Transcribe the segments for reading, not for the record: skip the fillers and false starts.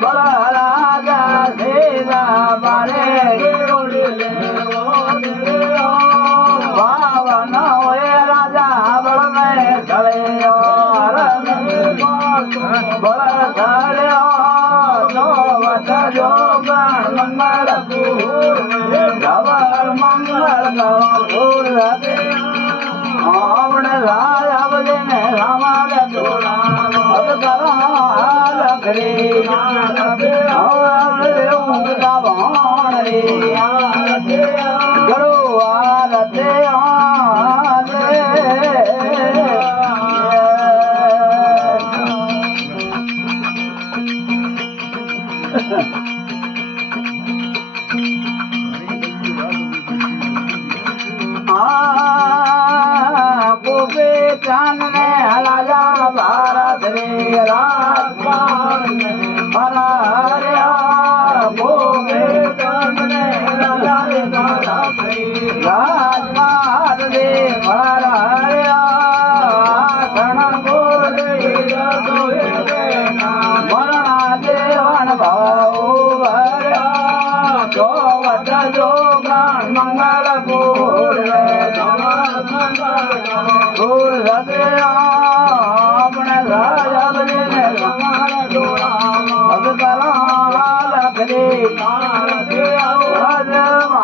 Bala Raja Sela મંગળ ધવલ મંગળ ગૌર રે આવણ રાય આવજે ને રામાલ જોડા અદકરા લખરે આવણ ઊંઘતા વાણ રે ગરો આરતે गोपे चांद ने हलाजा भारत रे राजपाल हरा गोपे चांद ने हलाजा रे भारत रे राजपाल रे हरा घण गोरे मरणा देवन भाव भरा जो वट जो गण मंगल गोर अपने राजा बजने लखरे माल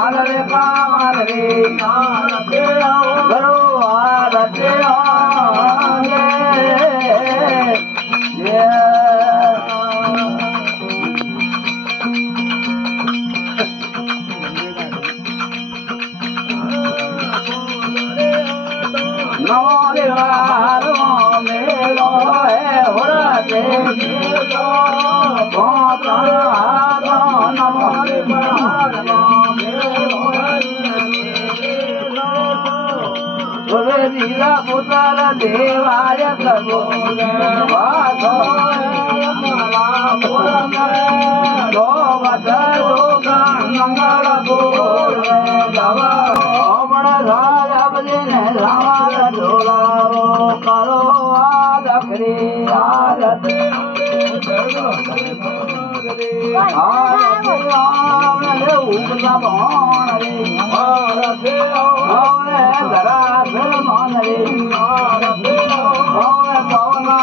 रे कामल रे करो आरते पुत्र देवाय प्रभु मंगल गोर करो आलखरे आरत उगता बाण रे धरा मान रे पवना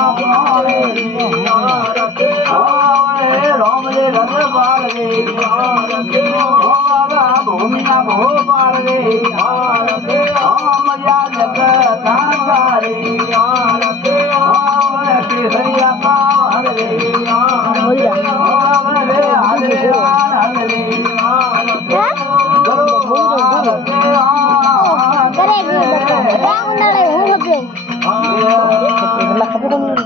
राम रे रथ पाल रे भूमिया भोपाल रे मजा जगत रे हरिया पाल रे Kare